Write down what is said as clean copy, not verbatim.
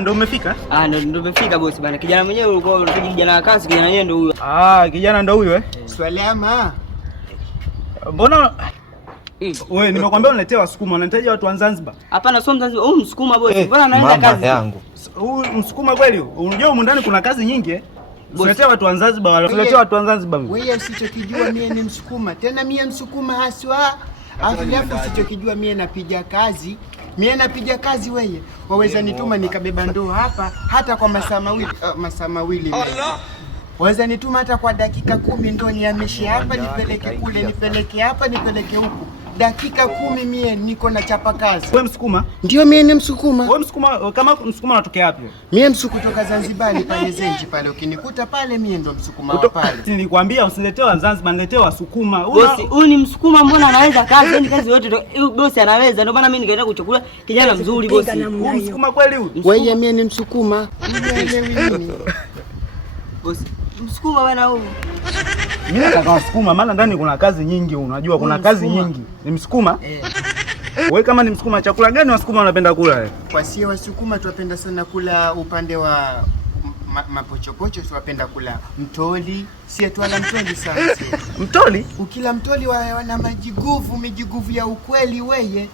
Ndio umefika? Ndio umefika bosi bana. Kijana mwenyewe ulikuwa unataka kijana wa kazi, kijana yeye ndio huyo. Kijana ndio huyo Swalama. Mbona wewe nimekwambia uniletee Wasukuma, unahitaji watu wa Zanzibar? Hapana, sio Zanzibar. Huyu Msukuma bosi. Mbona anaenda kazi yangu? Huyu Msukuma kweli? Unajua huko ndani kuna kazi nyingi Usiletea watu wa Zanzibar wala usiletea watu wa Zanzibar. Wewe usichokijua mimi ni Msukuma. Tena mimi Msukuma haswa. Alafu usichokijua mimi napiga kazi. Mimi napiga kazi wewe. Waweza nituma nikabeba ndoo hapa hata kwa masaa mawili. Waweza nituma hata kwa dakika 10 ndoo nihamishe hapa nipeleke kule, nipeleke hapa nipeleke huku. Dakika 10 mimi niko na chapa kazi. Wewe Msukuma? Ndio mimi ni Msukuma. Wewe Msukuma, kama Msukuma unatokea wapi? Mimi Msuku kutoka Zanzibar pale Zenji pale, ukinikuta pale mimi ndo Msukuma wa pale. Nilikwambia usiletee wa Zanzibar, niletee Wasukuma. Bosi, huyu ni Msukuma, mbona anaweza kazi? Yaani kazi yote bosi anaweza. Ndio maana mimi nikaenda kuchukua kijana mzuri bosi. Huyu Msukuma kweli huyu? Wewe mimi ni Msukuma. Bosi, Msukuma bwana huyu. Mimi nataka Wasukuma maana ndani kuna kazi nyingi, unajua kuna kazi nyingi. Ni Msukuma? Wewe kama ni Msukuma, chakula gani Wasukuma wanapenda kula wewe? Kwa sio Wasukuma tunapenda sana kula upande wa mapochopocho, tunapenda kula mtoli. Si twala mtoli sana. Mtoli? Ukila mtoli wana mijiguvu ya ukweli wewe.